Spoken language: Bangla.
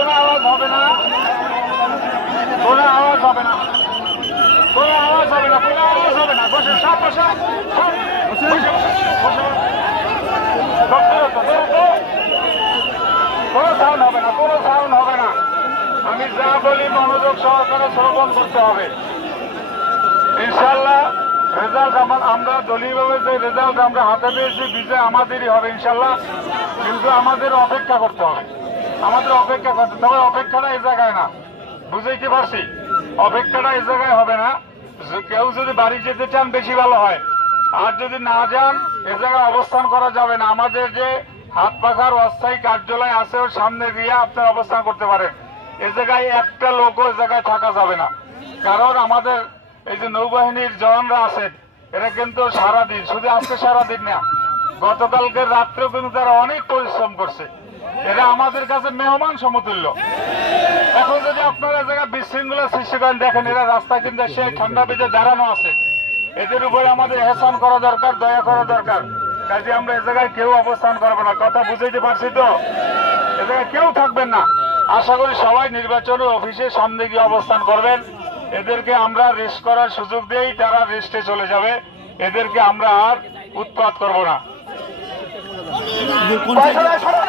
কোনো আওয়াজ হবে না। তোরা আওয়াজ হবে না। তোরা আওয়াজ হবে না। তোরা আওয়াজ হবে না। বসে সাপ বসে। কোনো সাউন্ড হবে না, কোনো সাউন্ড হবে না। আমি যা বলি মনোযোগ সহকারে শ্রবণ করতে হবে। ইনশাল্লাহ রেজাল্ট আমার আমরা দলীয়ভাবে যে রেজাল্ট আমরা হাতে পেয়েছি, বিজয় আমাদেরই হবে ইনশাল্লাহ কিন্তু আমাদের অপেক্ষা করতে হবে। আমাদের অপেক্ষা করতে তবে অপেক্ষাটা এই জায়গায় না। বুঝাইতে পারছি? অপেক্ষাটা এই জায়গায় হবে না। কেউ যদি বাড়ি যেতে চান, বেশি ভালো হয়। আর যদি না যান, এ জায়গায় অবস্থান করা যাবে না। আমাদের যে হাত পাখার অস্থায়ী কার্যালয় আছে, ওর সামনে দিয়ে আপনার অবস্থান করতে পারেন। এ জায়গায় একটা লোকও এ জায়গায় থাকা যাবে না। কারণ আমাদের এই যে নৌবাহিনীর জওয়ানরা আছেন, এরা কিন্তু সারাদিন শুধু আজকে সারাদিন না গতকালকে রাত্রেও কিন্তু তারা অনেক পরিশ্রম করছে। এরা আমাদের কাছে মেহমান সমতুল্য। এখন যদি আপনারা এ জায়গায় বিশৃঙ্খলা সৃষ্টি করেন, দেখেন এরা রাস্তায় কিন্তু সেই ঠান্ডা বেজে দাঁড়ানো আছে। এদের উপরে আমাদের এহসান করা দরকার, দয়া করা দরকার। কাজে আমরা এ জায়গায় কেউ অবস্থান করব না। কথা বুঝাইতে পারছি তো? এ জায়গায় কেউ থাকবেন না। আশা করি সবাই নির্বাচনী অফিসের সামনে গিয়ে অবস্থান করবেন। এদেরকে আমরা রেস্ট করার সুযোগ দিয়েই তারা রেস্টে চলে যাবে। এদেরকে আমরা আর উৎপাত করব না। কোন সাইডে